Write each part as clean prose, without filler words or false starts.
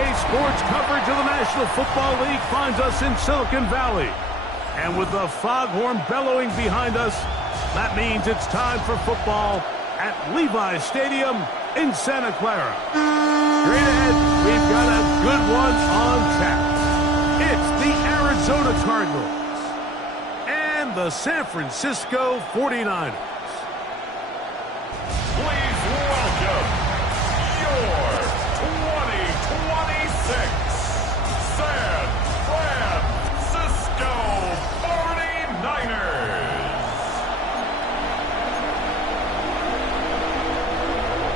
NBA sports coverage of the National Football League finds us in Silicon Valley. And with the foghorn bellowing behind us, that means it's time for football at Levi's Stadium in Santa Clara. Straight ahead, we've got a good one on tap. It's the Arizona Cardinals and the San Francisco 49ers. Please welcome your 2026 San Francisco 49ers.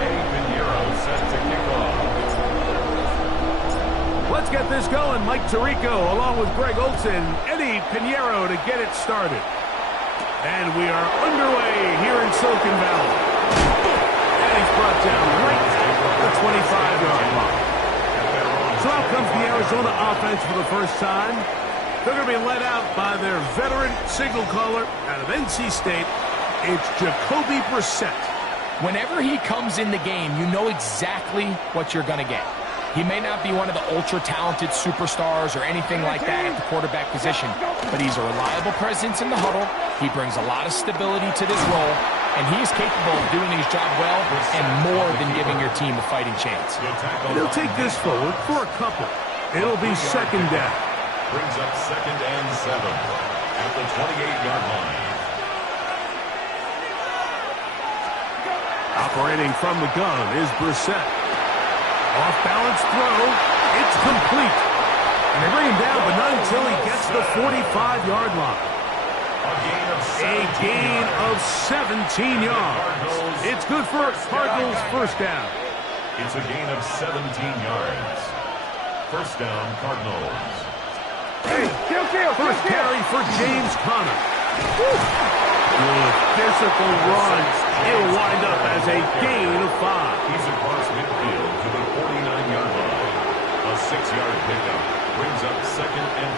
Eddie Pinheiro set to kick off. Let's get this going. Mike Tirico along with Greg Olson, Eddie Pinheiro to get it started. And we are underway here in Silicon Valley. And he's brought down right at the 25-yard line. So out comes the Arizona offense for the first time. They're going to be led out by their veteran signal caller out of NC State. It's Jacoby Brissett. Whenever he comes in the game, you know exactly what you're going to get. He may not be one of the ultra-talented superstars or anything like that at the quarterback position, but he's a reliable presence in the huddle. He brings a lot of stability to this role, and he is capable of doing his job well and more than giving your team a fighting chance. And he'll take this forward for a couple. It'll be second down. Brings up 2nd and 7 at the 28-yard line. Operating from the gun is Brissett. Off-balance throw. It's complete. And they bring him down, but not until he gets the 45-yard line. A gain of 17 yards. It's good for Cardinals first down. It's a gain of 17 yards. First down, Cardinals. First carry for James Conner. Good physical run. It'll wind up as a gain of 5. He's across midfield to the 49-yard line. A 6-yard pickup brings up 2nd and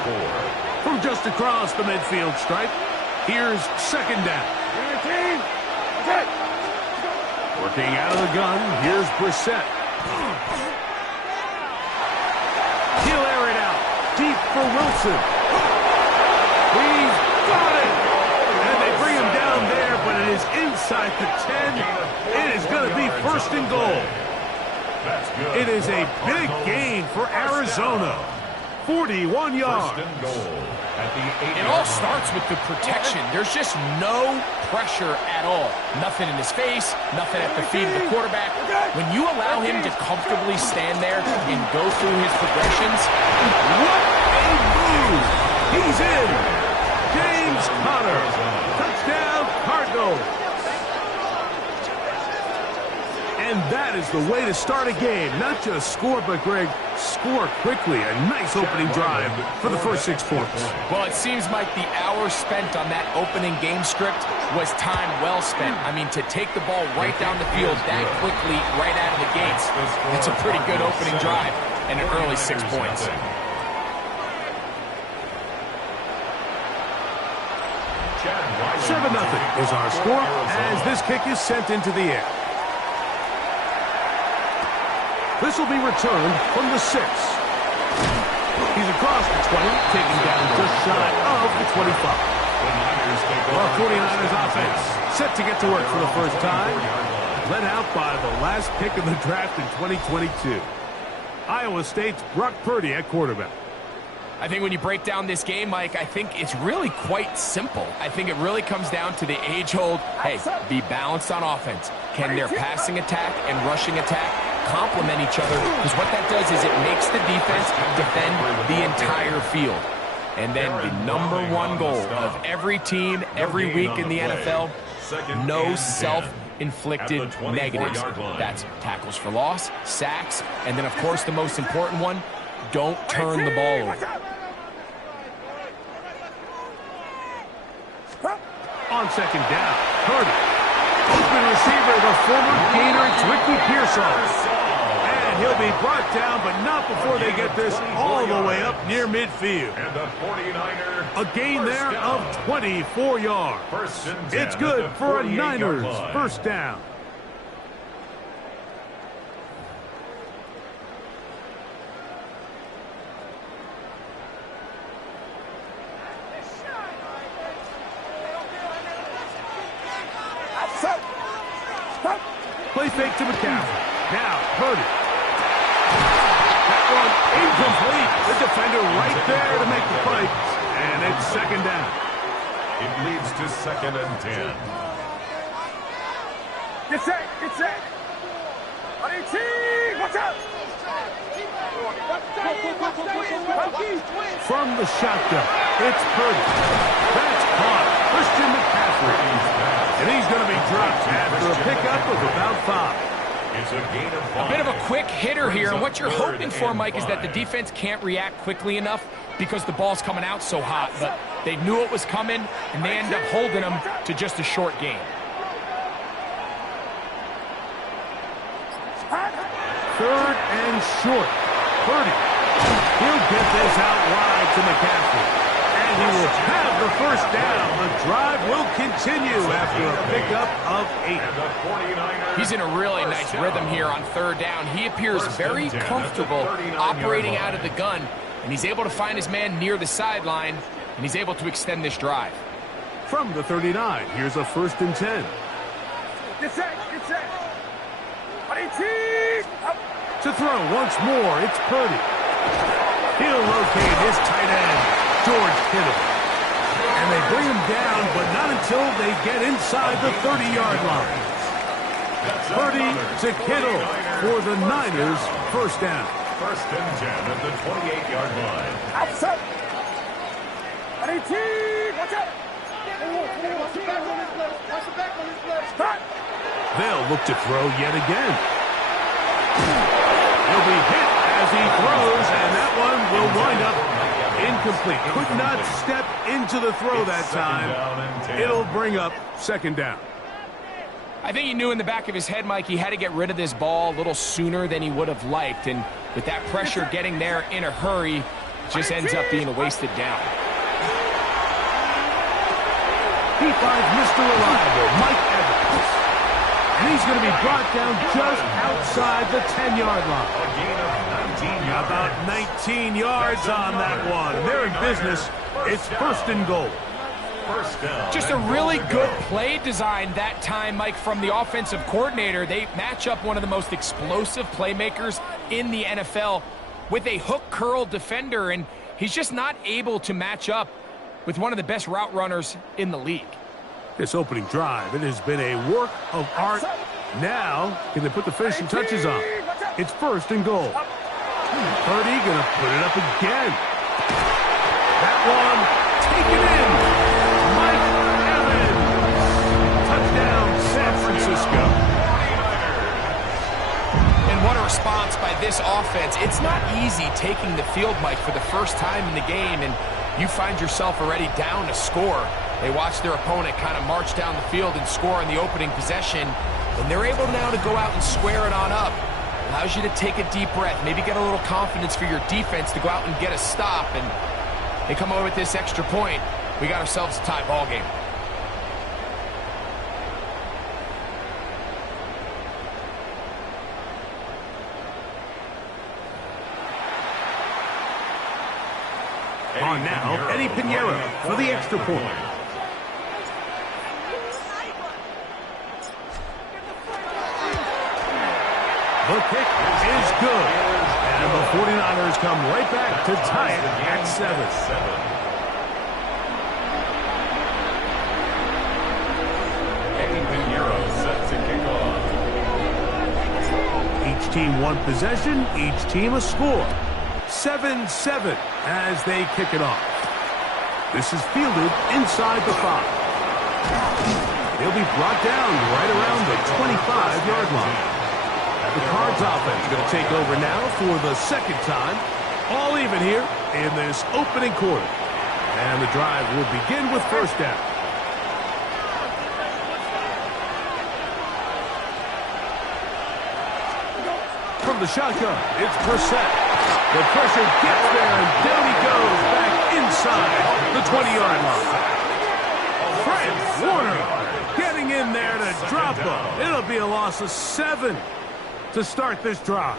4. From just across the midfield stripe, here's second down. Working out of the gun, here's Brissett. He'll air it out. Deep for Wilson. He's got it. And they bring him down there, but it is inside the 10. It is going to be first and goal. It is a big gain for Arizona. 41 yards. First and goal at the 8-yard It all starts with the protection. There's just no pressure at all. Nothing in his face, nothing at the feet of the quarterback. When you allow him to comfortably stand there and go through his progressions, what a move! He's in! James Conner. Touchdown, Cardinals. And that is the way to start a game. Not just score, but, Greg, score quickly. A nice opening drive for the first 6 points. well, it seems like the hour spent on that opening game script was time well spent. I mean, to take the ball right down the field that quickly, right out of the gates, it's a pretty good opening drive and an early 6 points. 7-0 is our score as this kick is sent into the air. This will be returned from the 6. He's across the 20, taking down just shy of the 25. Our 49ers offense set to get to work for the first time. Led out by the last pick of the draft in 2022. Iowa State's Brock Purdy at quarterback. I think when you break down this game, Mike, I think it's really quite simple. I think it really comes down to the age-old, hey, be balanced on offense. Can their passing attack and rushing attack complement each other? Because what that does is it makes the defense defend the entire field. And then the #1 goal of every team, every week in the NFL, no self-inflicted negatives. That's tackles for loss, sacks, and then, of course, the most important one, don't turn the ball over. On second down, Purdy. Open receiver, the former Gator, it's Ricky Pearsall. And he'll be brought down, but not before they get this all the way up near midfield. And the 49er. A gain there of 24 yards. It's good for a Niners first down. fake to McCaffrey. Now, Purdy. That one incomplete. The defender right there to make the play. And it's second down. It leads to 2nd and 10. Get set, get set. Watch out. From the shotgun, it's Purdy. That's caught. Christian McCaffrey. And he's going to be dropped after a pickup of about 5. It's a gain of 5. A bit of a quick hitter here, and what you're hoping for, Mike, is that the defense can't react quickly enough because the ball's coming out so hot. But they knew it was coming, and they end up holding them to just a short gain. Third and short. Purdy. He'll get this out wide to McCaffrey. And he will have the first down. The drive will continue after a pickup of 8. He's in a really nice rhythm here on 3rd down. He appears very comfortable operating out of the gun, and he's able to find his man near the sideline, and he's able to extend this drive. From the 39, here's a 1st and 10. Get set, get set. To throw once more, it's Purdy. He'll locate his tight end, George Kittle. And they bring him down, but not until they get inside the 30-yard line. Purdy to Kittle for the Niners' first down. 1st and 10 at the 28-yard line. Outside. Watch out. Watch the back on his left. Watch the back on his left. Start. They'll look to throw yet again. He'll be hit as he throws, and that one will wind up incomplete. Could not step into the throw that time. It'll bring up 2nd down. I think he knew in the back of his head, Mike, he had to get rid of this ball a little sooner than he would have liked. And with that pressure getting there in a hurry, it just ends up being a wasted down. He finds Mr. Reliable, Mike Evans. And he's going to be brought down just outside the 10-yard line. A gain of 19 yards. About 19 yards on that one. They're in business. It's 1st and goal. First down. Just a really good play design that time, Mike, from the offensive coordinator. They match up one of the most explosive playmakers in the NFL with a hook curl defender, and he's just not able to match up with one of the best route runners in the league. This opening drive, it has been a work of art. Now, can they put the finishing touches on? It's 1st and goal. Purdy going to put it up again. That one taken in. Mike Evans. Touchdown, San Francisco. And what a response by this offense. It's not easy taking the field, Mike, for the first time in the game, and you find yourself already down a score. They watch their opponent kind of march down the field and score in the opening possession, and they're able now to go out and square it on up. Allows you to take a deep breath, maybe get a little confidence for your defense to go out and get a stop, and they come away with this extra point. We got ourselves a tie ball game. On now, Eddie Pinheiro for the extra point. The kick is good. And the 49ers come right back to tie it at 7. Eddie Pinheiro set to kick off. Each team one possession, each team a score. 7-7 as they kick it off. This is fielded inside the 5. He'll be brought down right around the 25-yard line. The Cards offense going to take over now for the 2nd time. All even here in this opening quarter. And the drive will begin with 1st down. From the shotgun, it's Brissett. The pressure gets there, and down he goes back inside the 20-yard line. Frank Warner getting in there to drop him. It'll be a loss of 7 to start this drive.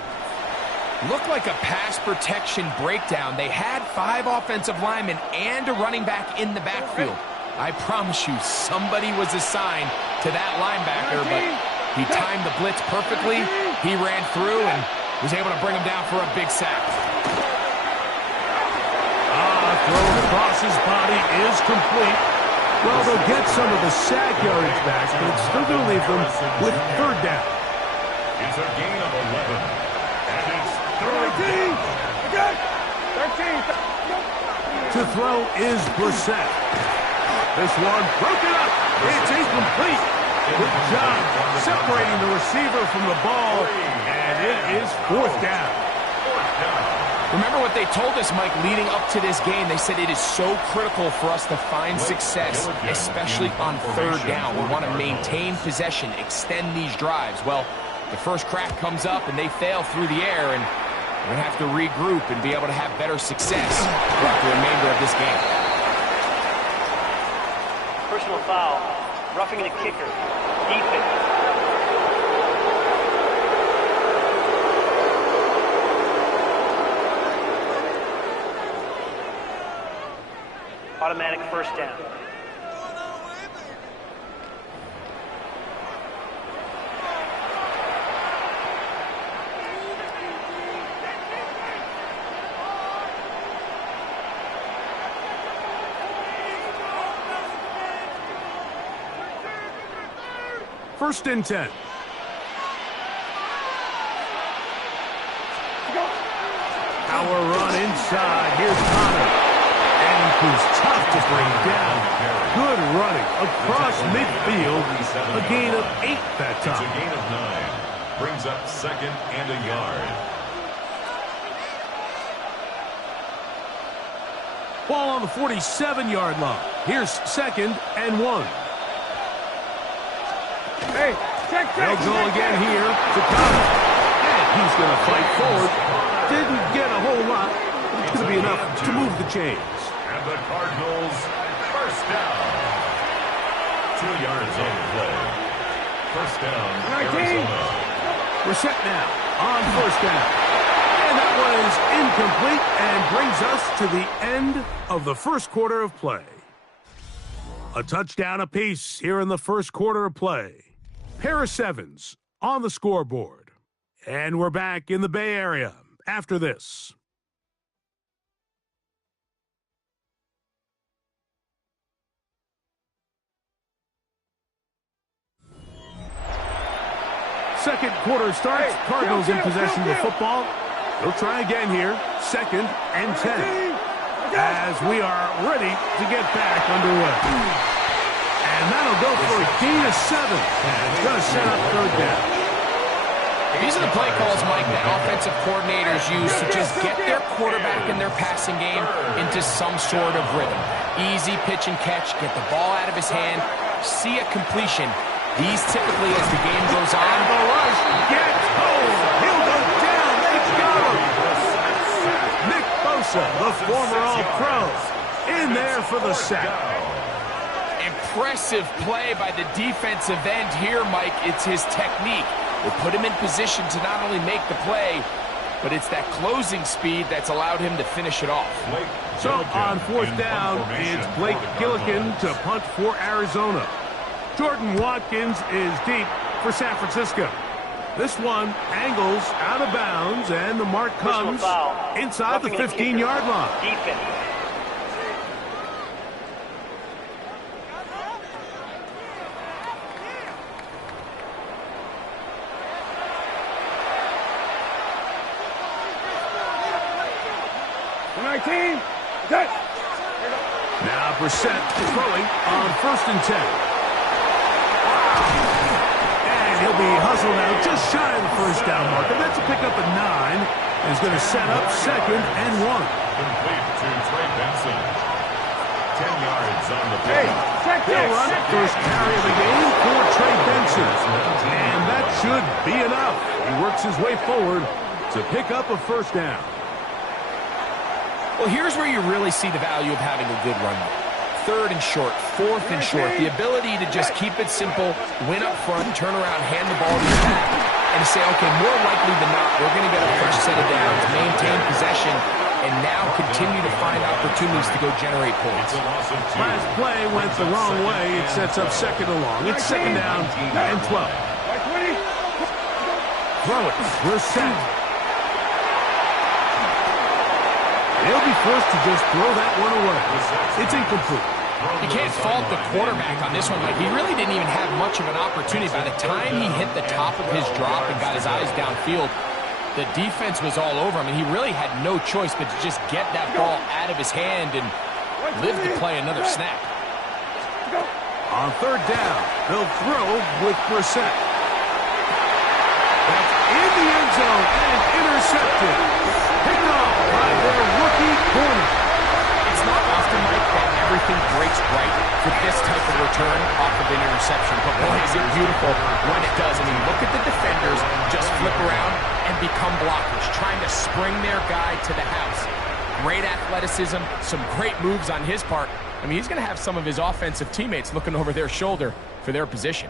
Looked like a pass protection breakdown. They had 5 offensive linemen and a running back in the backfield. I promise you, somebody was assigned to that linebacker, but He timed the blitz perfectly. He ran through and was able to bring him down for a big sack. Throw across his body is complete. Well, they'll get some of the sack yardage back, but it's still going to leave them with third down. It's a gain of 11. And it's third 13. To throw is Brissett. This one broken up. It's incomplete. Good job separating the receiver from the ball, and it is fourth down. Remember what they told us, Mike, leading up to this game. They said it is so critical for us to find success, especially on third down. We want to maintain possession, extend these drives. Well, the first crack comes up, and they fail through the air, and we're going to have to regroup and be able to have better success throughout the remainder of this game. Personal foul, roughing the kicker, defense. Automatic first down. First and 10. Power run inside. Here's Connor. Who's tough to bring down. Good running across midfield. A gain of 8 that time. It's a gain of 9. Brings up second and a yard. Ball on the 47-yard line. Here's second and 1. Hey, check. They'll go again here to Connor. And he's going to fight forward. Didn't get a whole lot. It's going to be enough to move the chains. And the Cardinals, first down. 2 yards on the play. First down, Arizona. We're set now on first down. And that one is incomplete and brings us to the end of the first quarter of play. A touchdown apiece here in the first quarter of play. Pair of sevens on the scoreboard. And we're back in the Bay Area after this. Second quarter starts. Cardinals in possession of the football. They'll try again here. Second and 10. As we are ready to get back underway. And that'll go for a gain of 7. And it's going to set up third down. These are the play calls, Mike, that offensive coordinators use to just get their quarterback in their passing game into some sort of rhythm. Easy pitch and catch, get the ball out of his hand, see a completion. These typically, as the game goes on, the rush gets home. He'll go down. They got him. Nick Bosa, the former All-Pro, in there for the sack. Impressive play by the defensive end here, Mike. It's his technique. Will put him in position to not only make the play, but it's that closing speed that's allowed him to finish it off. So on fourth down, it's Blake Gillikin to punt for Arizona. Jordan Watkins is deep for San Francisco. This one angles out of bounds, and the mark comes inside the 15-yard line. Defense. Now Brissett throwing on first and 10. And he'll be hustled out just shy of the first down marker. That's a pickup at 9. And he's going to set up second and 1. Complete to Trey Benson. 10 yards on the play. He'll run first carry of the game for Trey Benson. And that should be enough. He works his way forward to pick up a first down. Well, here's where you really see the value of having a good run. Third and short, fourth and short, the ability to just keep it simple, win up front, turn around, hand the ball to your back, and say, okay, more likely than not, we're going to get a fresh set of downs, maintain possession, and now continue to find opportunities to go generate points. Last play went the wrong way. It sets up second and long. It's second down and 12. throw it. We're set. They'll be forced to just throw that one away. It's incomplete. You can't fault the quarterback on this one. Like, he really didn't even have much of an opportunity. By the time he hit the top of his drop and got his eyes downfield, the defense was all over him, and he really had no choice but to just get that ball out of his hand and live to play another snap. On third down, they'll throw with Brissett. That's in the end zone and intercepted. Picked off by their rookie corner. It's not often, Mike, that everything breaks right for this type of return off of an interception. But boy, is it beautiful when it does. I mean, look at the defenders just flip around and become blockers, trying to spring their guy to the house. Great athleticism, some great moves on his part. I mean, he's going to have some of his offensive teammates looking over their shoulder for their position.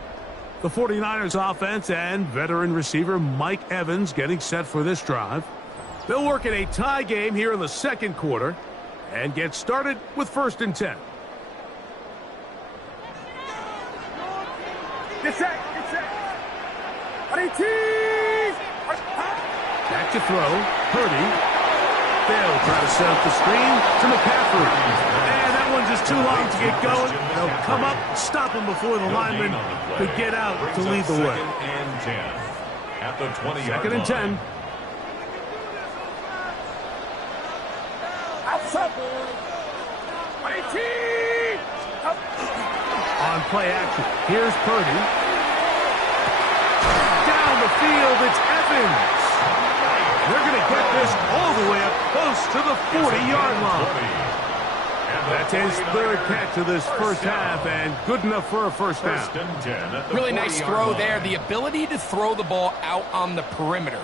The 49ers offense and veteran receiver Mike Evans getting set for this drive. They'll work in a tie game here in the second quarter and get started with 1st and 10. Get set. Back to throw. Purdy. They'll try to set up the screen to McCaffrey. And that one's just too long to get going. They'll come up, stop him before the lineman could get out to lead the way. At the 20-yard 2nd and 10. On play action, here's Purdy. Down the field, it's Evans. They're going to get this all the way up close to the 40-yard line. That's his 3rd catch of this first half, and good enough for a first down. Really nice throw there. The ability to throw the ball out on the perimeter.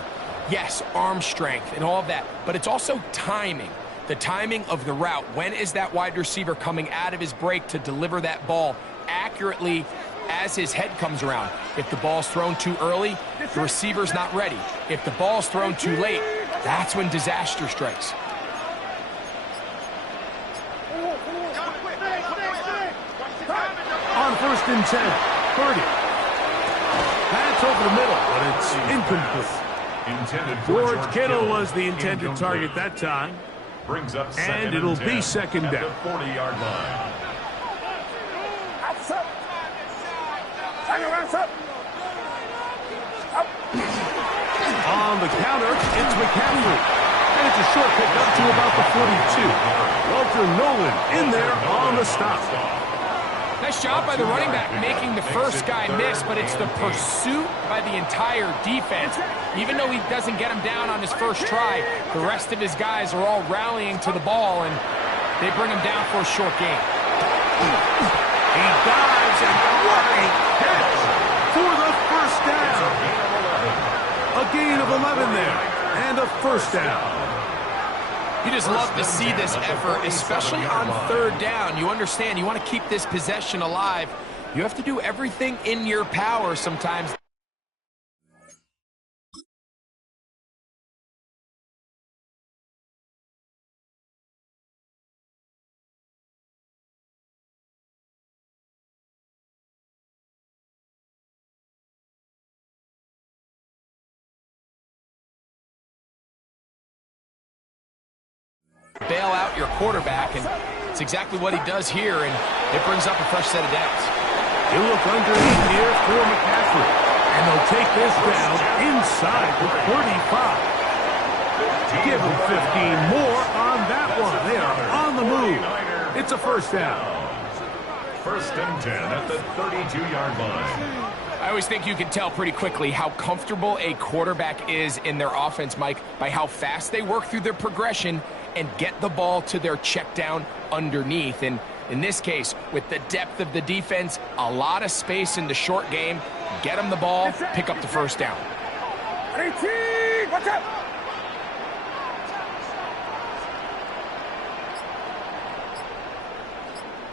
Yes, arm strength and all of that, but it's also timing. The timing of the route. When is that wide receiver coming out of his break to deliver that ball accurately as his head comes around? If the ball's thrown too early, the receiver's not ready. If the ball's thrown too late, that's when disaster strikes. On 1st and 10, Purdy. That's over the middle, but it's incomplete. George Kittle was the intended target that time. Brings up and it'll be 2nd down. 40-yard line. On the counter, it's McCaffrey. And it's a short pick up to about the 42. Walter Nolan in there on the stop. Nice job by the running back making the first guy miss, but it's the pursuit by the entire defense. Even though he doesn't get him down on his first try, the rest of his guys are all rallying to the ball, and they bring him down for a short gain. He dives, and what a catch for the first down. A gain of 11 there, and a first down. You just love to see this effort, especially on 3rd down. You understand, you want to keep this possession alive. You have to do everything in your power sometimes. Bail out your quarterback, and it's exactly what he does here, and it brings up a fresh set of downs. He'll look underneath here for McCaffrey, and they'll take this down inside the 35. Give him 15 more on that one. They are on the move. It's a first down. 1st and 10 at the 32-yard line. I always think you can tell pretty quickly how comfortable a quarterback is in their offense, Mike, by how fast they work through their progression and get the ball to their check down underneath. And in this case, with the depth of the defense, a lot of space in the short game, get them the ball, pick up the first down. 18, watch out!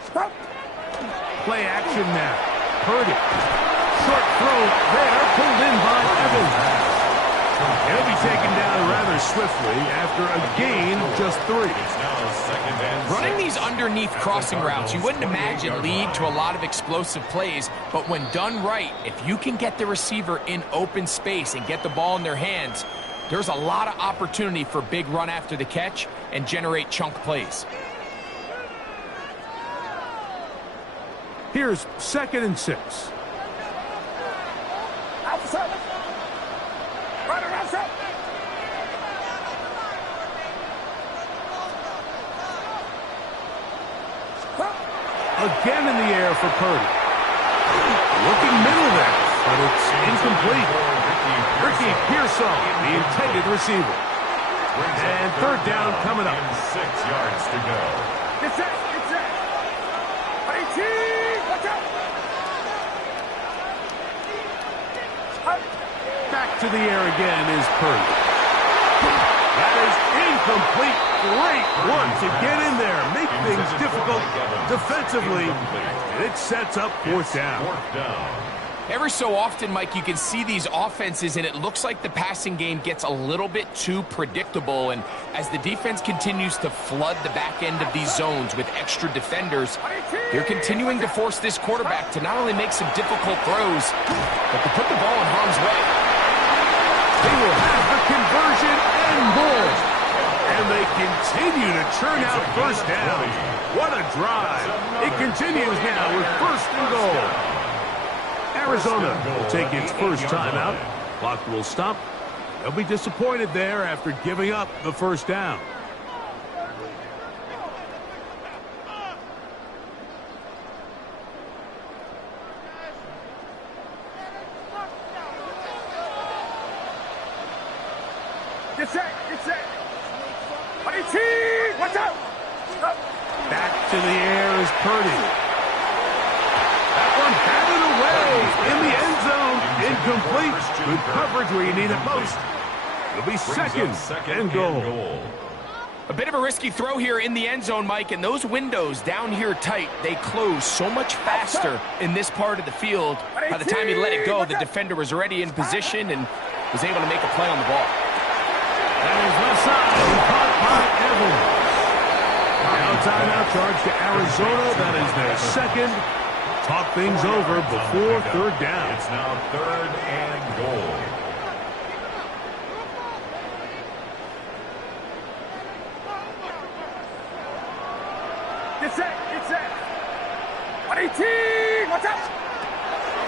Stop! Play action now. Purdy. Short throw there, pulled in by Evans. He'll be taken down rather swiftly after a gain of just 3. It's now second and Running 6. these underneath crossing routes, you wouldn't imagine lead to a lot of explosive plays, but when done right, if you can get the receiver in open space and get the ball in their hands, there's a lot of opportunity for big run after the catch and generate chunk plays. Here's 2nd and 6. Again in the air for Purdy. Looking middle there, but it's incomplete. Ricky Pearsall, the intended receiver. And 3rd down coming up. 6 yards to go. Get set. Get set. Watch out. Back to the air again is Purdy. That is incomplete. Great work to get in there, make things difficult defensively, and it sets up 4th down. Every so often, Mike, you can see these offenses, and it looks like the passing game gets a little bit too predictable. And as the defense continues to flood the back end of these zones with extra defenders, they're continuing to force this quarterback to not only make some difficult throws, but to put the ball in harm's way. They will have the conversion and more. And they continue to churn out 1st down. What a drive. It continues now with 1st and goal. Arizona will take its first timeout. Clock will stop. They'll be disappointed there after giving up the 1st down. Get set. Get set. Watch out. Back to the air is Purdy. That one batted away in the end zone. Incomplete. Good coverage where you need it most. It'll be 2nd and goal. A bit of a risky throw here in the end zone, Mike, and those windows down here tight, they close so much faster in this part of the field. By the time he let it go, the defender was already in position and was able to make a play on the ball. That is left side, caught by Evans. Now timeout charge to Arizona. That is their 2nd. Talk things over before 3rd down. It's now 3rd and goal. Get set. Get set. Watch out.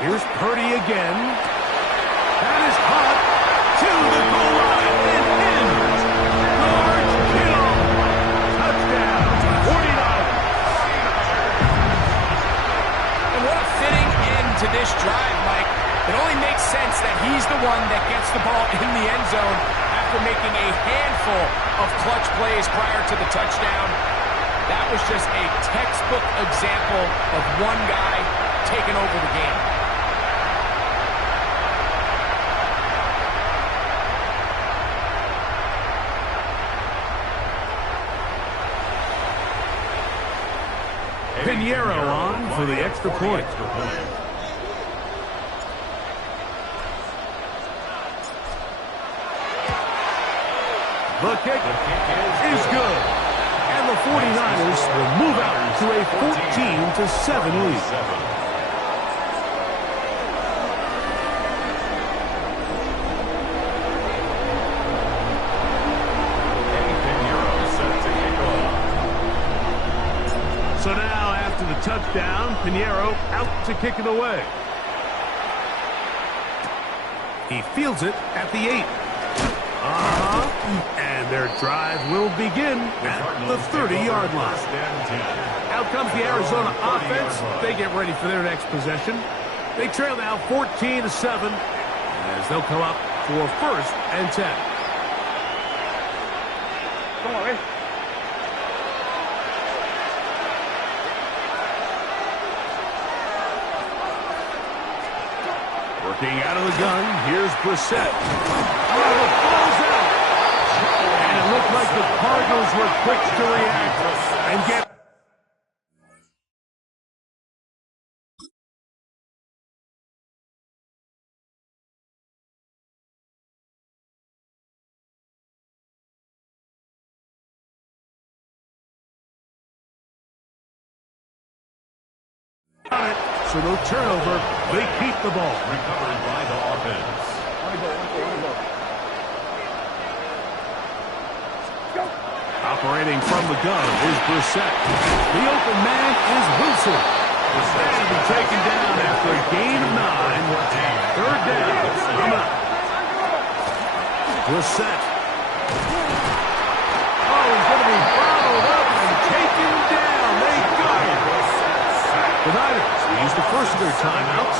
Here's Purdy again. That is caught to the goal line and in. George Kittle. Touchdown. 49. And what a fitting end to this drive, Mike. It only makes sense that he's the one that gets the ball in the end zone after making a handful of clutch plays prior to the touchdown. That was just a textbook example of one guy taking over the game. Pinheiro on for the extra point. The kick is good. And the 49ers will move out to a 14-7 lead. So now, after the touchdown, Pinheiro out to kick it away. He fields it at the 8. And their drive will begin at the 30-yard line. Out comes the Arizona offense. They get ready for their next possession. They trail now 14-7 as they'll come up for 1st and 10. Come on, Ray. Working out of the gun, here's Brissett. Oh, the ball's out. And it looked like the Cardinals were quick to react and get So no turnover. They keep the ball. Recovered by the offense. Operating from the gun is Brissett. The open man is Wilson. And will be taken down after a gain of 9. Third down. Coming up. Brissett. Oh, he's going to be followed up and taken down. They got him. The Niners use the first of their timeouts.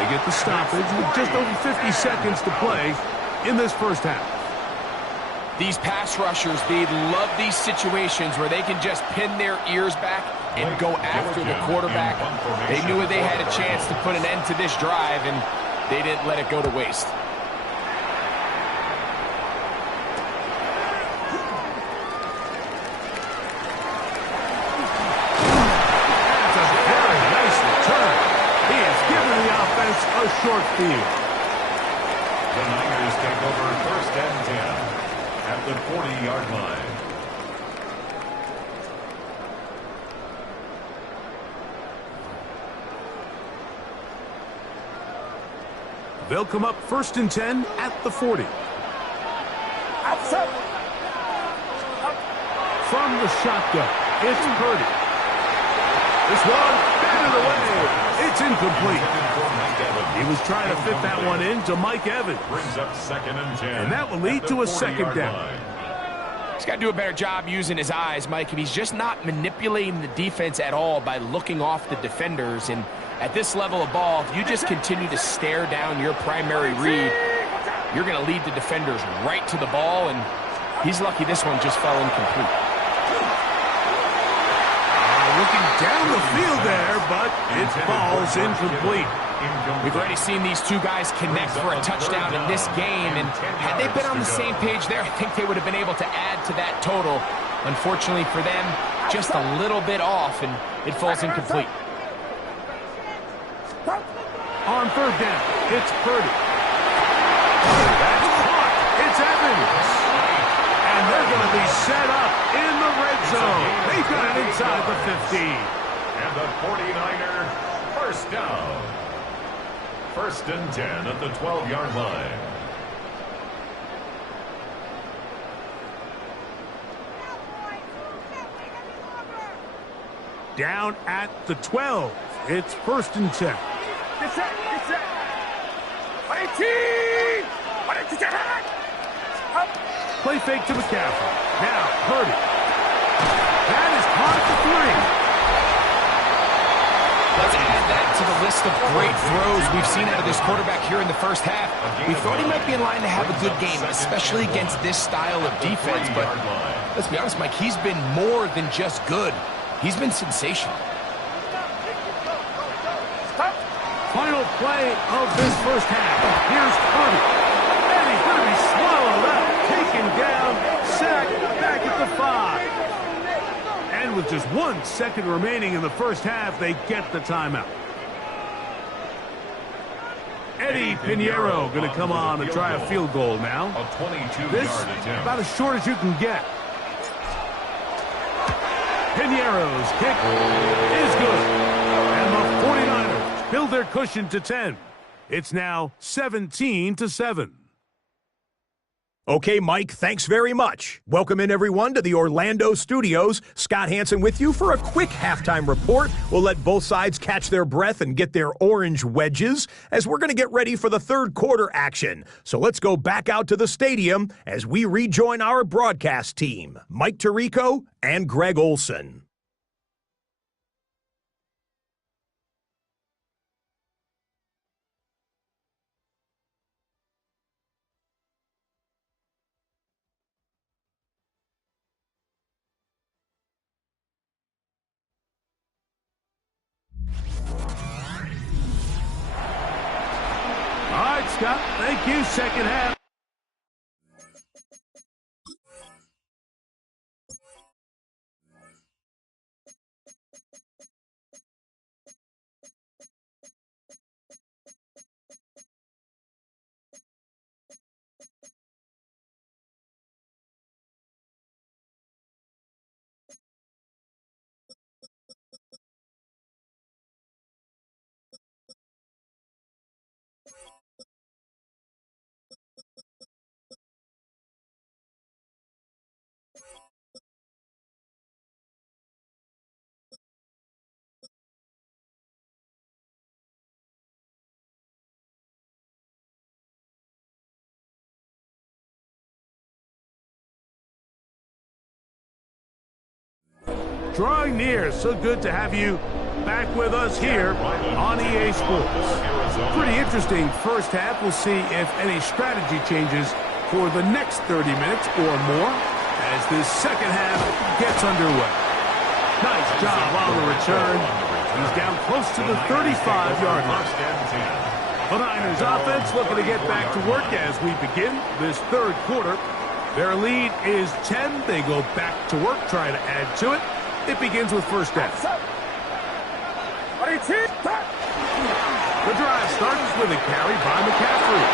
They get the stoppage with just over 50 seconds to play in this first half. These pass rushers, they love these situations where they can just pin their ears back and go after the quarterback. They knew they had a chance to put an end to this drive, and they didn't let it go to waste. That's a very nice return. He has given the offense a short field. The Niners take over first and 10 at the 40-yard line. They'll come up first and 10 at the 40. From the shotgun, it's Purdy. This one, batted away. It's incomplete. He was trying to fit that one into Mike Evans. Brings up second and 10. And that will lead to a second down. He's got to do a better job using his eyes, Mike, and he's just not manipulating the defense at all by looking off the defenders. And at this level of ball, if you just continue to stare down your primary read, you're going to lead the defenders right to the ball, and he's lucky this one just fell incomplete. Looking down the field there, but it falls incomplete. We've already seen these two guys connect for a touchdown in this game, and had they been on the same page there, I think they would have been able to add to that total. Unfortunately for them, just a little bit off, and it falls incomplete. On third down, it's Purdy. That's caught. It's Evans. And they're going to be set up in the red zone. They've got it inside the 15. And the 49er first down. First and 10 at the 12-yard line. Down at the 12. It's first and 10. Get set. Play fake to McCaffrey. Now, Purdy. That is caught at the 3. Let's add that to the list of great throws we've seen out of this quarterback here in the first half. We thought he might be in line to have a good game, especially against this style of defense. But let's be honest, Mike, he's been more than just good. He's been sensational. Final play of this first half. Here's Purdy. And he's going to be swallowed up, taken down, sacked, back at the 5. And with just 1 second remaining in the first half, they get the timeout. Eddie Pinheiro going to come on and try a field goal now. A 22-yard This attempt. about as short as you can get. Pinheiro's kick is good. And the 49ers build their cushion to 10. It's now 17-7. Okay, Mike, thanks very much. Welcome in, everyone, to the Orlando studios. Scott Hansen with you for a quick halftime report. We'll let both sides catch their breath and get their orange wedges as we're going to get ready for the third quarter action. So let's go back out to the stadium as we rejoin our broadcast team, Mike Tirico and Greg Olson. All right, Scott. Thank you. Second half. drawing near. So good to have you back with us here on EA Sports. Pretty interesting first half. We'll see if any strategy changes for the next 30 minutes or more as this second half gets underway. Nice job on the return. He's down close to the 35-yard line. The Niners offense looking to get back to work as we begin this third quarter. Their lead is 10. They go back to work, trying to add to it. It begins with first down. The drive starts with a carry by McCaffrey.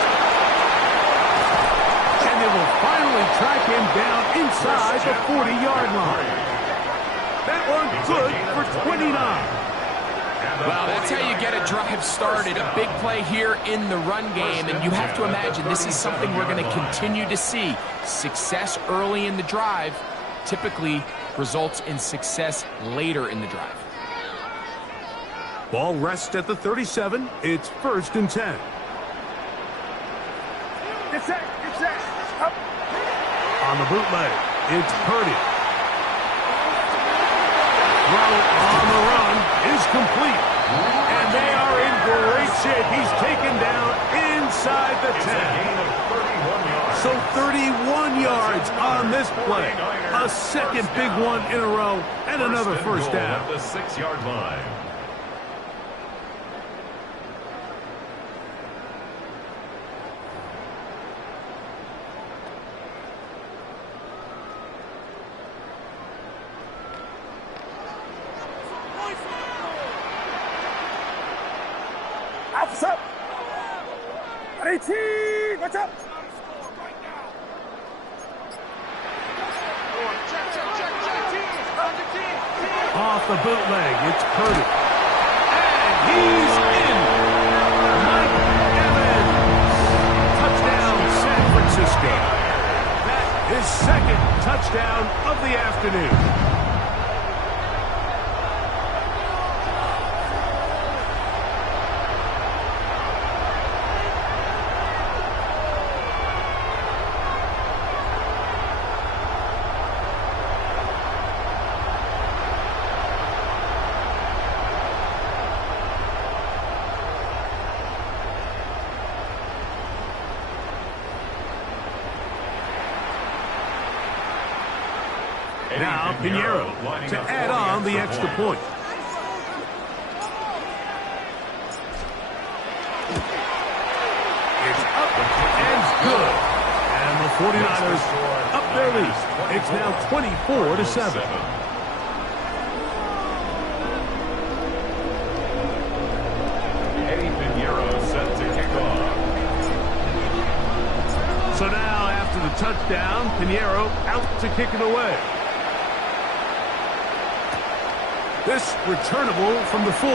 And they will finally track him down inside the 40-yard line. That one good for 29. Well, that's how you get a drive started. A big play here in the run game, and you have to imagine this is something we're going to continue to see. Success early in the drive typically results in success later in the drive. Ball rests at the 37. It's first and 10. Get set. Up. On the bootleg, it's Purdy. Throw on the run is complete. And they are in great shape. He's taken down inside the 10. So 31 yards on this play. A second big one in a row and another first down. At the 6-yard line. What's up? 18. What's up? Off the bootleg, it's Purdy. And he's in. Mike Evans. Touchdown, San Francisco. That is second touchdown of the afternoon. Now Pinheiro to add on the extra point. It's up and good. And the 49ers up their lead. It's now 24-7. Eddie Pinheiro set to kick off. So now after the touchdown, Pinheiro out to kick it away. This returnable from the 4.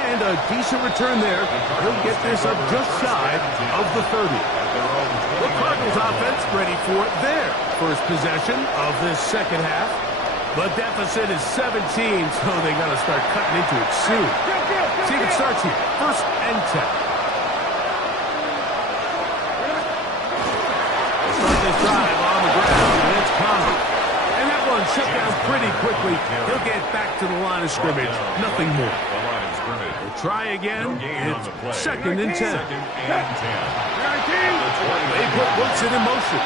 And a decent return there. He'll get this up just shy of the 30. The Cardinals offense ready for their first possession of this second half. The deficit is 17, so they got to start cutting into it soon. See if it starts here. First and 10. Start this drive on the ground, and it's Conner. Shut down pretty quickly. He'll get back to the line of scrimmage. Nothing more. We'll try again. It's second and 10. They put Wilson in motion.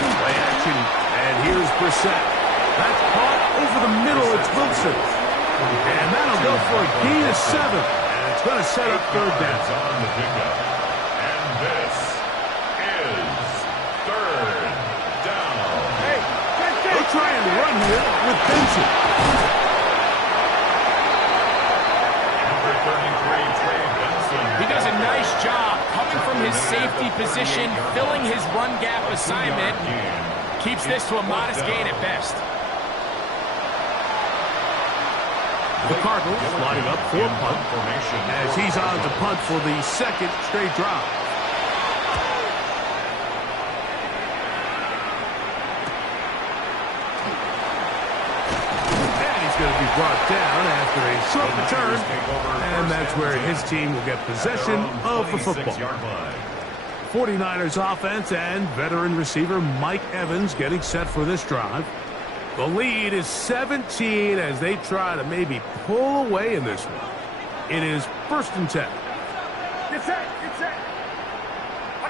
Play action. And here's Brissett. That's caught over the middle. It's Wilson. And that'll go for a gain of 7. And it's going to set up third down. On the pickup. And this is third down. They'll try and run here with Benson. Number 33, Trey Benson. He does a nice job coming from his safety position, filling his run gap assignment. Keeps this to a modest gain at best. The Cardinals lining up for punt formation as he's on to punt for the second straight drive. Going to be brought down after a short return, and that's where his team will get possession of the football. 49ers offense and veteran receiver Mike Evans getting set for this drive. The lead is 17 as they try to maybe pull away in this one. It is 1st and 10. Get set, get set.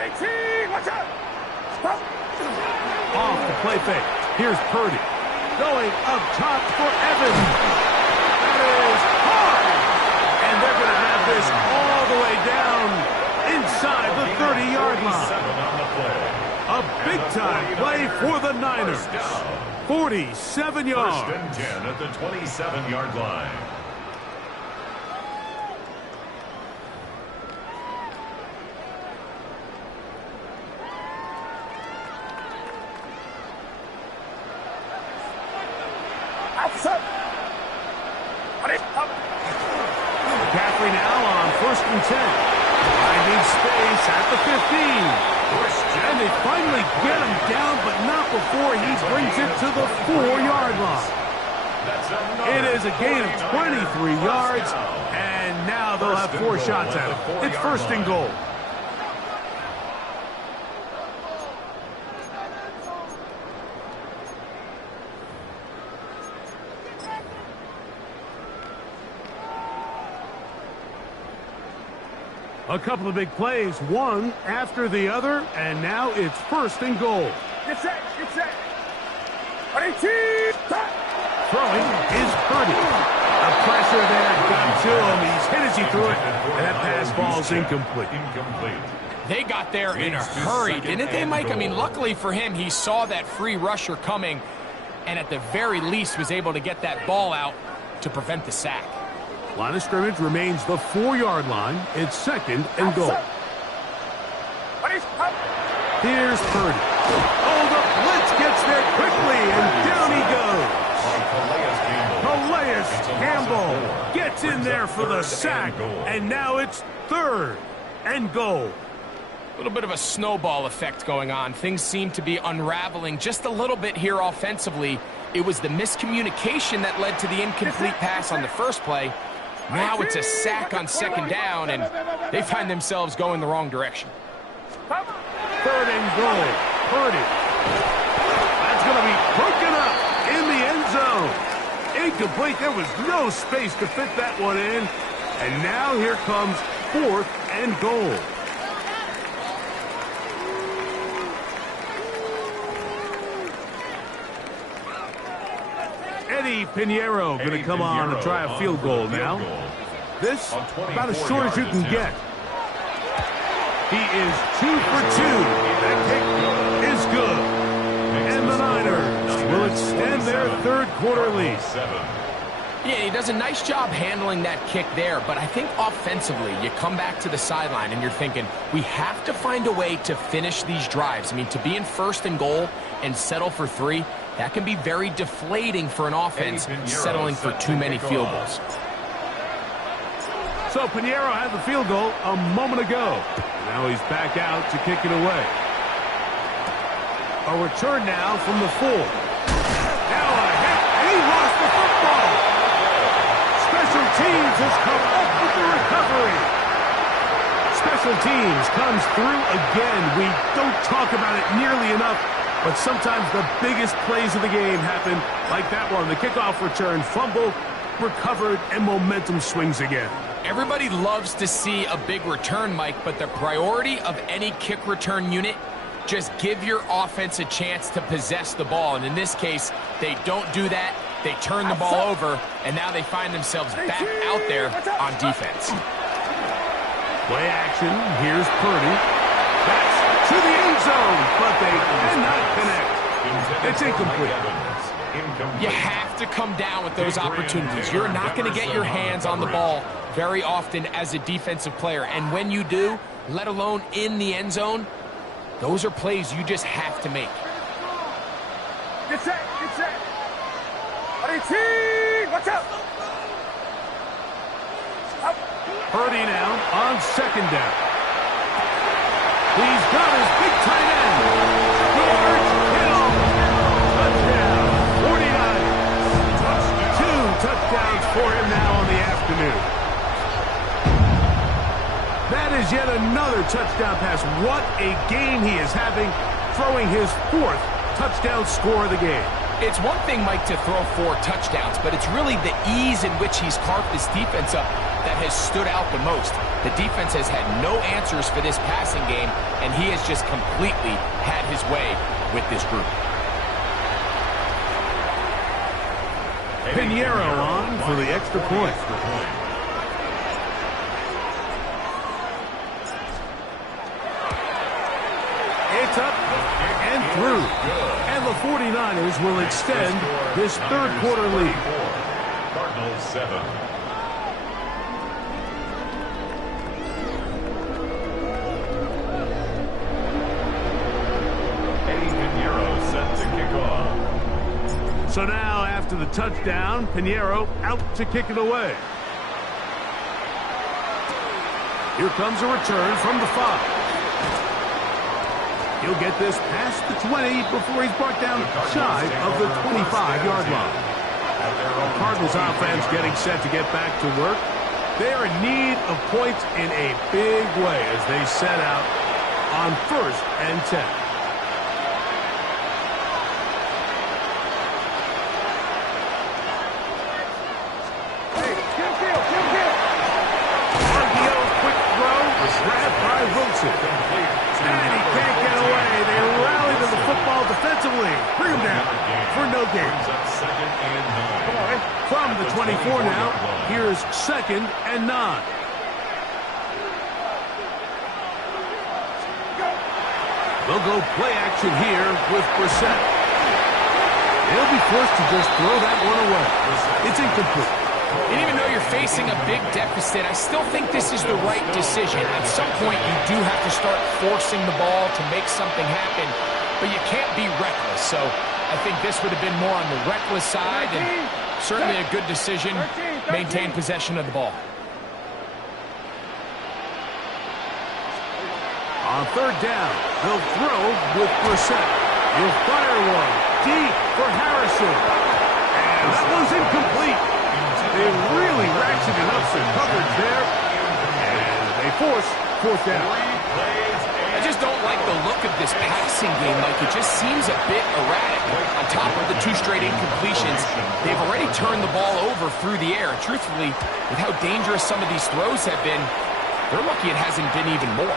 18, watch out. Stop. Off the play fake. Here's Purdy. Going up top for Evans. That is hard. And they're going to have this all the way down inside the 30-yard line. A big-time play for the Niners. 47 yards. 1st and 10 at the 27-yard line. McCaffrey now on 1st and 10. Finding space at the 15. And they finally get him down, but not before he brings it to the 4-yard line. It is a gain of 23 yards, and now they'll have 4 shots at it. It's 1st and goal. A couple of big plays, one after the other, and now it's 1st and goal. Get set, get set. 18, Throwing is Purdy. The pressure there got to him. He's hit as he threw it, and that pass ball's incomplete. They got there in a hurry, didn't they, Mike? I mean, luckily for him, he saw that free rusher coming, and at the very least was able to get that ball out to prevent the sack. Line of scrimmage remains the 4-yard line. It's 2nd and goal. Here's Purdy. Oh, the blitz gets there quickly, and down he goes. Calais Campbell gets in there for the sack, and now it's 3rd and goal. A little bit of a snowball effect going on. Things seem to be unraveling just a little bit here offensively. It was the miscommunication that led to the incomplete pass on the first play. Now it's a sack on 2nd down, and they find themselves going the wrong direction. 3rd and goal. Purdy. That's going to be broken up in the end zone. Incomplete. There was no space to fit that one in. And now here comes 4th and goal. Eddie Pinheiro going to come on and try a field goal now. This, about as short as you can get. He is 2 for 2. That kick is good. And the Niners will extend their 3rd quarter lead. Yeah, he does a nice job handling that kick there, but I think offensively, you come back to the sideline and you're thinking, we have to find a way to finish these drives. I mean, to be in 1st and goal and settle for 3, that can be very deflating for an offense settling for too many field goals. So Pinheiro had the field goal a moment ago. Now he's back out to kick it away. A return now from the 4. Now a hit, and he lost the football. Special teams has come up with the recovery. Special teams comes through again. We don't talk about it nearly enough, but sometimes the biggest plays of the game happen like that one. The kickoff return, fumble, recovered, and momentum swings again. Everybody loves to see a big return, Mike, but the priority of any kick return unit, just give your offense a chance to possess the ball. And in this case, they don't do that. They turn the ball over, and now they find themselves back out there on defense. Play action. Here's Purdy. That's to the end zone, but they cannot connect. It's incomplete. You have to come down with those opportunities. You're not going to get your hands on the ball very often as a defensive player. And when you do, let alone in the end zone, those are plays you just have to make. Get set, get set. 18, watch out. Purdy now on 2nd down. He's got his big tight end. George Hill. Touchdown, 49. 2 touchdowns for him now on the afternoon. That is yet another Another touchdown pass. What a game he is having, throwing his 4th touchdown score of the game. It's one thing, Mike, to throw 4 touchdowns, but it's really the ease in which he's carved this defense up that has stood out the most. The defense has had no answers for this passing game, and he has just completely had his way with this group. Pinheiro on for the extra point. It's up and through. And the 49ers will extend this 3rd quarter lead. Cardinals 7. So now, after the touchdown, Pinheiro out to kick it away. Here comes a return from the 5. He'll get this past the 20 before he's brought down shy of the 25-yard line. The Cardinals offense getting set to get back to work. They are in need of points in a big way as they set out on 1st and 10. And he can't get away. They rally to the football defensively. Bring him down for no gain. From the 24 now, here's 2nd and 9. They'll go play action here with Brissett. They'll be forced to just throw that one away. It's incomplete. And even though you're facing a big deficit, I still think this is the right decision. At some point, you do have to start forcing the ball to make something happen, but you can't be reckless. So I think this would have been more on the reckless side, and certainly a good decision. Maintain possession of the ball. On 3rd down, they'll throw with Brissett. He'll fire one deep for Harrison. And that was incomplete. They really ratcheted up some coverage there, and they force 4th down. I just don't like the look of this passing game. Like, it just seems a bit erratic. On top of the 2 straight incompletions, they've already turned the ball over through the air. Truthfully, with how dangerous some of these throws have been, they're lucky it hasn't been even more.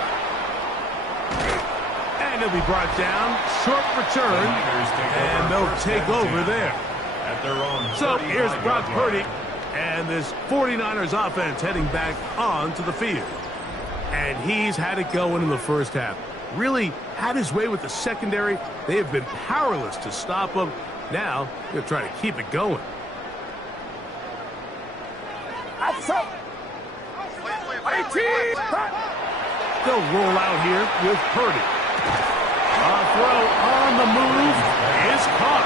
And he'll be brought down. Short return, and they'll take over there. So here's Brock Purdy. And this 49ers offense heading back onto the field. And he's had it going in the 1st half. Really had his way with the secondary. They have been powerless to stop him. Now, they'll try to keep it going. They'll roll out here with Purdy. A throw on the move is caught.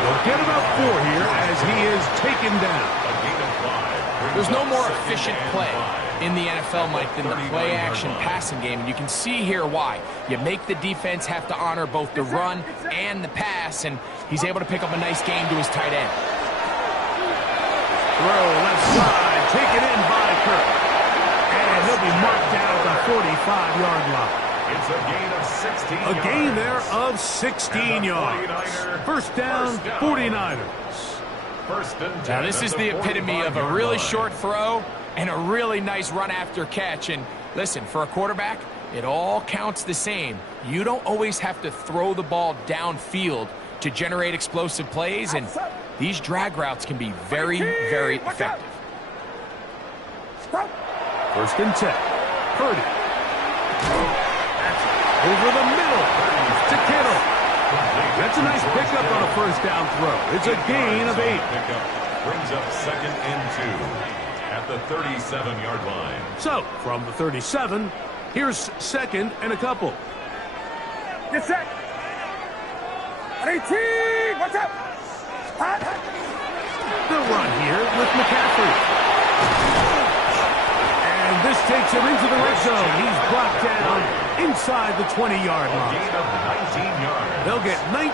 They'll get about 4 here as he is taken down. There's no more efficient play in the NFL, Mike, than the play-action passing game. And you can see here why. You make the defense have to honor both the run and the pass, and he's able to pick up a nice gain to his tight end. Throw left side, taken in by Kirk. And he'll be marked down at the 45-yard line. It's a gain of 16 yards. A gain there of 16 yards. 1st down, 49ers. Now, this is the epitome of a really short throw and a really nice run after catch. And listen, for a quarterback, it all counts the same. You don't always have to throw the ball downfield to generate explosive plays, and these drag routes can be very, very effective. 1st and 10. Purdy. Over the middle to Kittle. That's a nice pickup on a 1st down throw. It's a gain of 8. Brings up 2nd and 2 at the 37-yard line. So, from the 37, here's 2nd and a couple. Get set. 18. What's up? They'll run here with McCaffrey. And this takes him into the red zone. He's brought down inside the 20-yard line. Gain of 19 yards. They'll get 19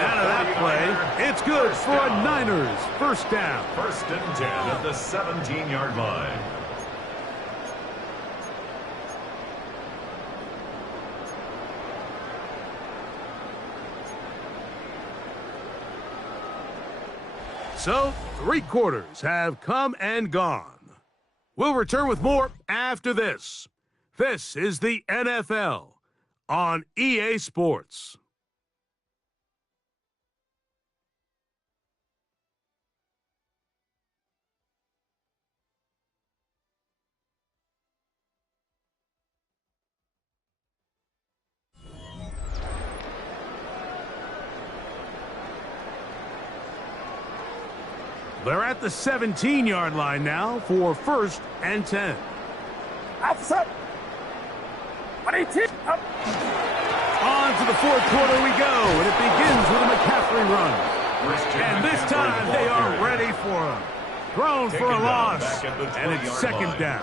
out of that play. It's good for a Niners 1st down. 1st and 10 at the 17-yard line. So, 3 quarters have come and gone. We'll return with more after this. This is the NFL on EA Sports. They're at the 17-yard line now for 1st and 10. Outside. On to the 4th quarter we go, and it begins with a McCaffrey run. And this time they are ready for him. Thrown for a loss, and it's 2nd down.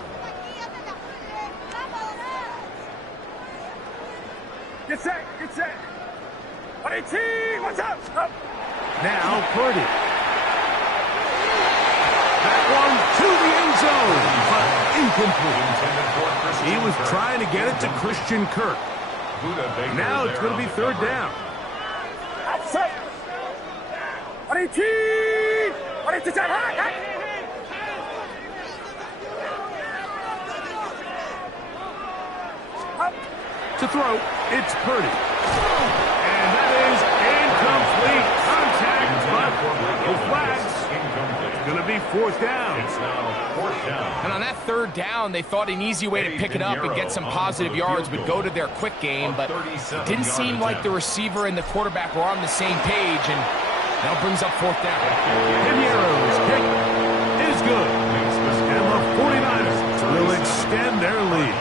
Get set. Watch out. Now Purdy. That one to the end zone, but incomplete. He was trying to get it to Christian Kirk. Now it's going to be 3rd down. Outside. To throw, it's Purdy. And that is incomplete. Contact, but no flags. It's going to be 4th down. It's now 4th down. And on that 3rd down, they thought an easy way to pick it up and get some positive yards would go to their quick game, but it didn't seem like the receiver and the quarterback were on the same page, and now brings up 4th down. Piniero's kick is good. And the 49ers will extend their lead.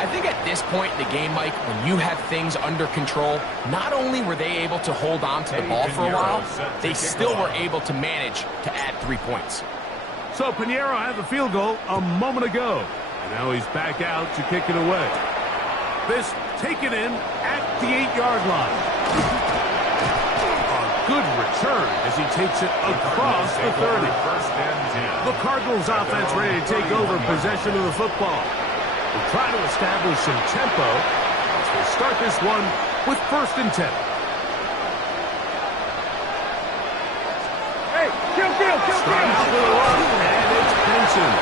I think at this point in the game, Mike, when you have things under control, not only were they able to hold on to the ball for a while, they still were able to manage to add 3 points. So Piñeiro had the field goal a moment ago. And now he's back out to kick it away. This taken in at the 8-yard line. A good return as he takes it across the 30. The Cardinals offense ready to take over possession of the football. We'll try to establish some tempo as they start this one with 1st and 10. Hey, kill. Starting out with a run, and it's Benson.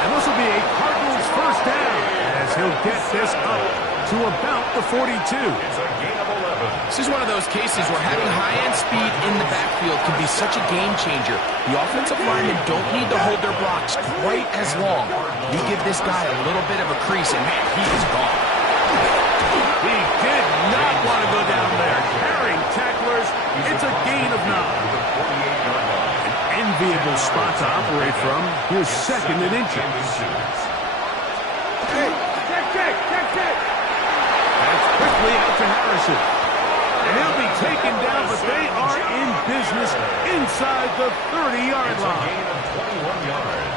And this will be a Cardinals 1st down as he'll get this up to about the 42. It's a gain of 11. This is one of those cases where having high-end speed in the backfield can be such a game changer. The offensive linemen don't need to hold their blocks quite as long. You give this guy a little bit of a crease, and man, he is gone. He did not want to go down there. Carrying tacklers, it's a gain of 9. An enviable spot to operate from. Here's 2nd and inches. Hey, check. That's quickly out to Harrison. And he'll be taken down, but they are in business inside the 30-yard line.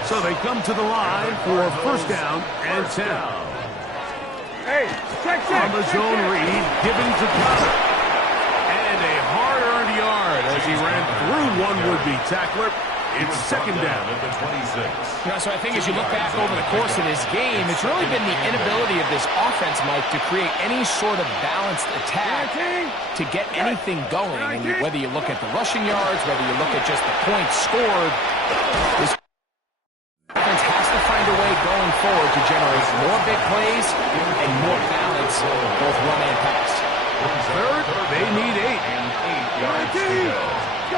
So they come to the line for 1st down and 10. Hey, check. On the zone read, given to Connor. And a hard-earned yard as he ran through one would-be tackler. It's 2nd down. So I think as you look back over the course of this game, it's really been the inability of this offense, Mike, to create any sort of balanced attack to get anything going. And whether you look at the rushing yards, whether you look at just the points scored, this offense has to find a way going forward to generate more big plays and more balance, both run and pass. 3rd, they need 8. And 8 yards to go.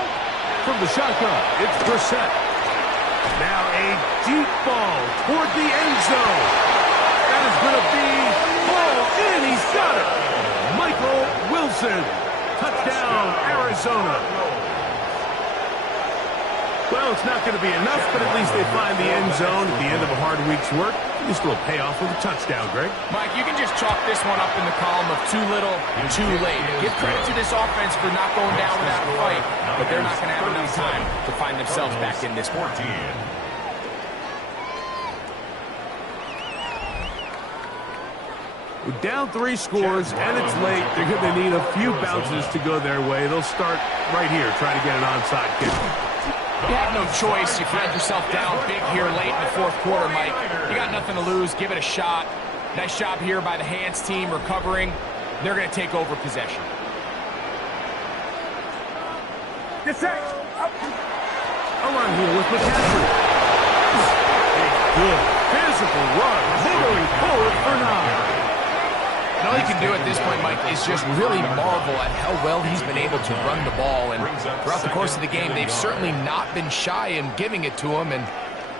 From the shotgun, it's Brissett. Now a deep ball toward the end zone. That is going to be ball in. He's got it. Michael Wilson. Touchdown, Arizona. Well, it's not going to be enough, but at least they find the end zone at the end of a hard week's work. At least will pay off with a touchdown, Greg. Mike, you can just chalk this one up in the column of too little, too late. Give credit to this offense for not going down without a fight, but they're not going to have enough time to find themselves back in this one. Down 3 scores, and it's late. They're going to need a few bounces to go their way. They'll start right here, trying to get an onside kick. You have no choice. You find yourself down big here late in the 4th quarter, Mike. You got nothing to lose. Give it a shot. Nice job here by the hands team recovering. They're going to take over possession. Get set. Up. Around here with McCaffrey. A good physical run. Moving forward for 9. And all you can do at this point, Mike, is just really marvel at how well he's been able to run the ball. And throughout the course of the game, they've certainly not been shy in giving it to him. And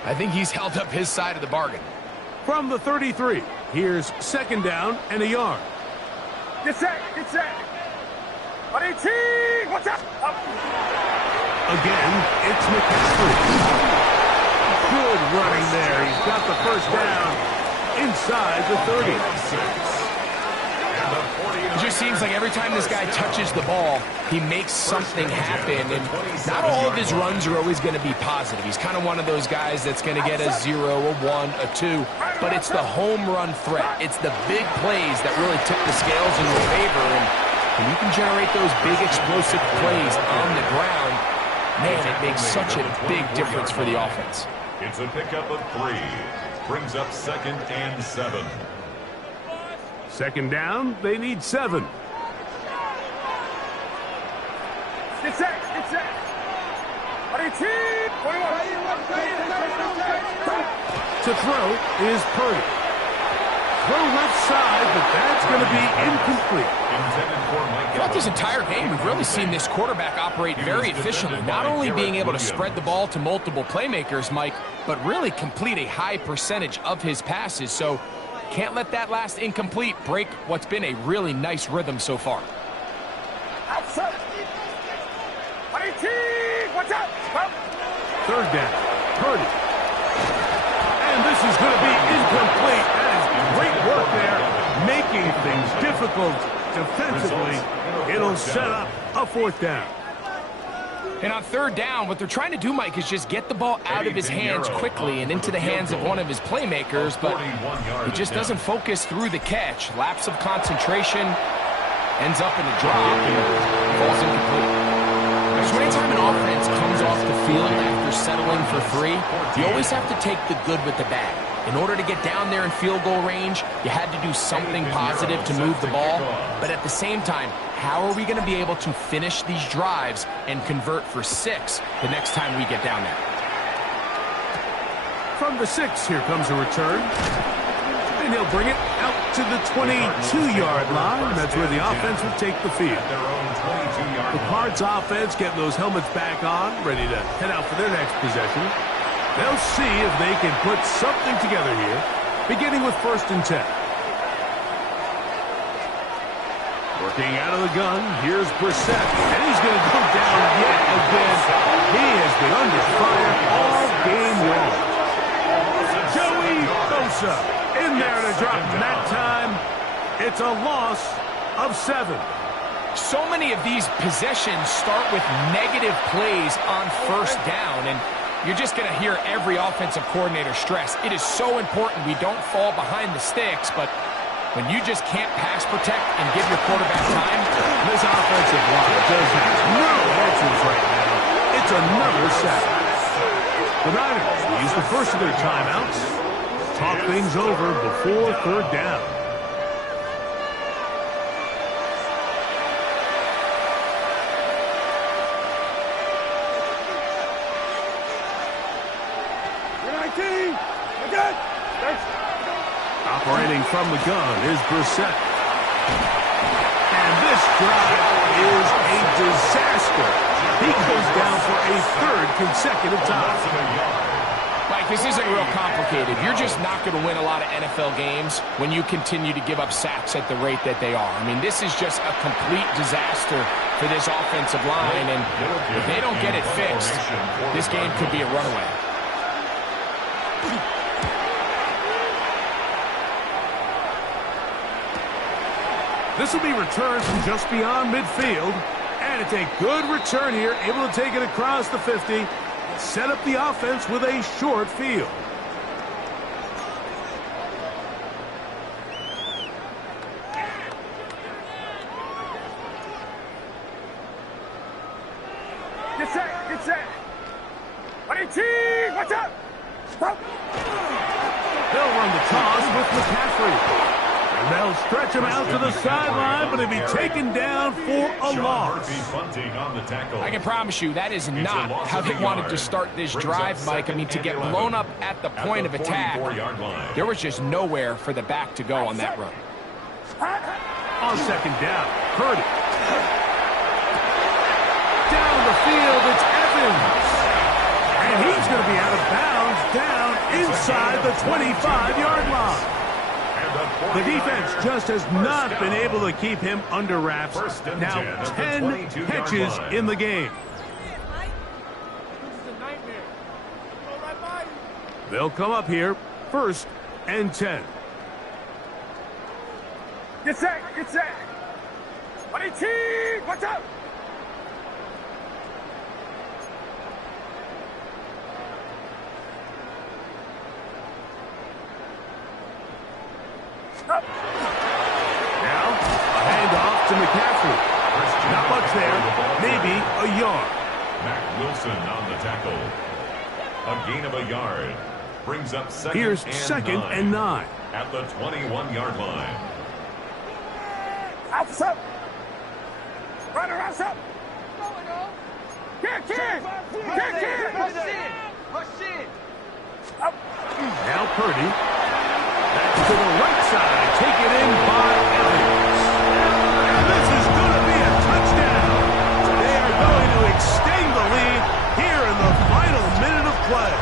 I think he's held up his side of the bargain. From the 33, here's 2nd down and a yard. Get set. Get set. 18. What's up? Up. Again, it's McCaffrey. Good running there. He's got the first down inside the 30. It just seems like every time this guy touches the ball, he makes something happen. And not all of his runs are always going to be positive. He's kind of one of those guys that's going to get a 0, a 1, a 2. But it's the home run threat. It's the big plays that really tip the scales in your favor. And when you can generate those big explosive plays on the ground, man, it makes such a big difference for the offense. It's a pickup of 3. Brings up 2nd and 7. 2nd down, they need 7. Get set. Get set. 18. 21. To throw is Purdy. Throw left side, but that's going to be incomplete. Throughout this entire game, we've really seen this quarterback operate very efficiently, not only being able to spread the ball to multiple playmakers, Mike, but really complete a high percentage of his passes. So can't let that last incomplete break what's been a really nice rhythm so far. Outside. 18. What's up? Up. 3rd down, Purdy. And this is going to be incomplete. That is great work there, making things difficult defensively. It'll set up a 4th down. And on 3rd down, what they're trying to do, Mike, is just get the ball out of his hands quickly and into the hands of one of his playmakers, but he just doesn't focus through the catch. Lapse of concentration, ends up in a drop, and falls incomplete. So anytime an offense comes off the field after settling for 3, you always have to take the good with the bad. In order to get down there in field goal range, you had to do something positive to move the ball. But at the same time, how are we going to be able to finish these drives and convert for 6 the next time we get down there? From the 6, here comes a return. And he'll bring it out to the 22-yard line. That's where the offense will take the field. The Cards offense getting those helmets back on, ready to head out for their next possession. They'll see if they can put something together here, beginning with 1st and 10. Working out of the gun, here's Brissett, and he's going to go down yet again. He has been under fire all game long. Joey Bosa in there to drop him that time. It's a loss of 7. So many of these possessions start with negative plays on 1st down, and you're just going to hear every offensive coordinator stress. It is so important we don't fall behind the sticks, but when you just can't pass protect and give your quarterback time, this offensive line does have no answers right now. It's another sack. The Niners will use the first of their timeouts. Talk things over before 3rd down. Operating from the gun is Brissett. And this drive is a disaster. He goes down for a 3rd consecutive time. Mike, this isn't real complicated. You're just not going to win a lot of NFL games when you continue to give up sacks at the rate that they are. I mean, this is just a complete disaster for this offensive line, and if they don't get it fixed, this game could be a runaway. This will be returned from just beyond midfield, and it's a good return here, able to take it across the 50, set up the offense with a short field. Get set. Get set. 18. What's up? Stop. They'll run the toss with McCaffrey. They'll stretch him out to the sideline, but he'll be taken down for a loss. I can promise you that is not how they wanted to start this drive, Mike. I mean, to get blown up at the point of attack, there was just nowhere for the back to go on that run. On second down, Purdy. Down the field, it's Evans. And he's going to be out of bounds down inside the 25-yard line. The defense just has not been able to keep him under wraps. Now 10 catches in the game. They'll come up here, 1st and 10. Get set, get set. Watch out. Now, a handoff to McCaffrey. Not much there, maybe a yard. Mac Wilson on the tackle. A gain of a yard. Brings up second Here's and 2nd and 9. At the 21-yard line. Out up. Runner, out up. Kirk. Now Purdy. That's to the right side. Taken in by Evans. And this is going to be a touchdown. They are going to extend the lead here in the final minute of play.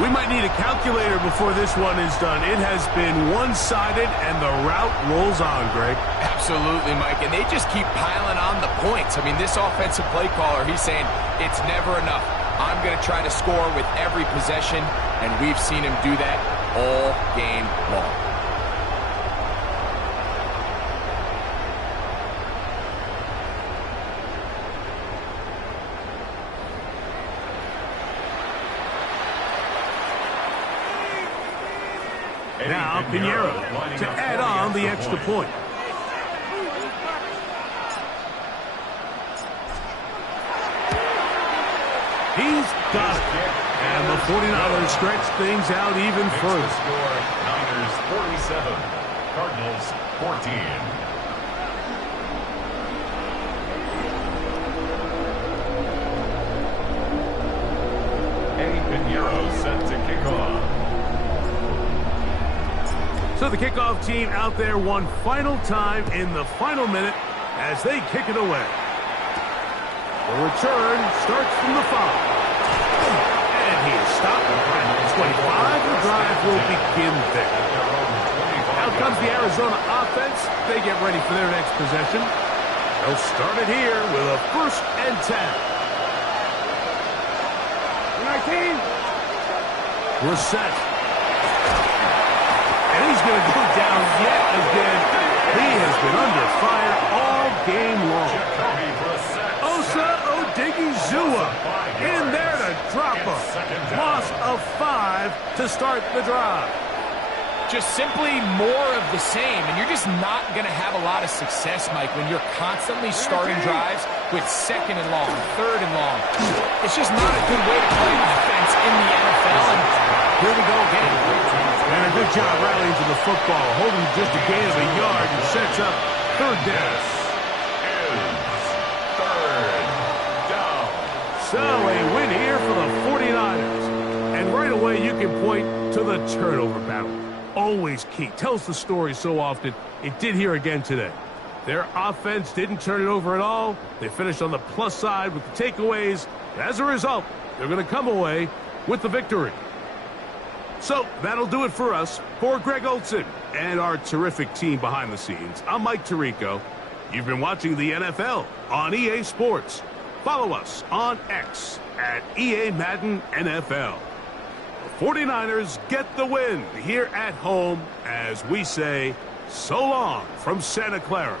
We might need a calculator before this one is done. It has been one-sided, and the route rolls on, Greg. Absolutely, Mike, and they just keep piling on the points. I mean, this offensive play caller, he's saying it's never enough. I'm going to try to score with every possession, and we've seen him do that all game long. Now Pinheiro to add on the extra point. He's got it. And the 49ers stretch things out even further. Niners 47, Cardinals 14. Eddie Pinheiro set to kick off. So the kickoff team out there one final time in the final minute as they kick it away. The return starts from the 5. And he is stopped at the 25. The drive will begin there. Out comes the Arizona offense. They get ready for their next possession. They'll start it here with a 1st and 10. 19. We're set. And he's going to go down yet again. He has been under fire all game long. Bosa Odigizua in there to drop him. Loss of 5 to start the drive. Just simply more of the same, and you're just not going to have a lot of success, Mike, when you're constantly starting drives with 2nd and long, 3rd and long. It's just not a good way to play offense in the NFL, and here we go again. And a good job rallying to the football, holding just a gain of a yard and sets up 3rd down. So a win here for the 49ers. And right away you can point to the turnover battle. Always key. Tells the story so often. It did here again today. Their offense didn't turn it over at all. They finished on the plus side with the takeaways. As a result, they're going to come away with the victory. So that'll do it for us. For Greg Olsen and our terrific team behind the scenes, I'm Mike Tirico. You've been watching the NFL on EA Sports. Follow us on X at EA Madden NFL. The 49ers get the win here at home as we say so long from Santa Clara.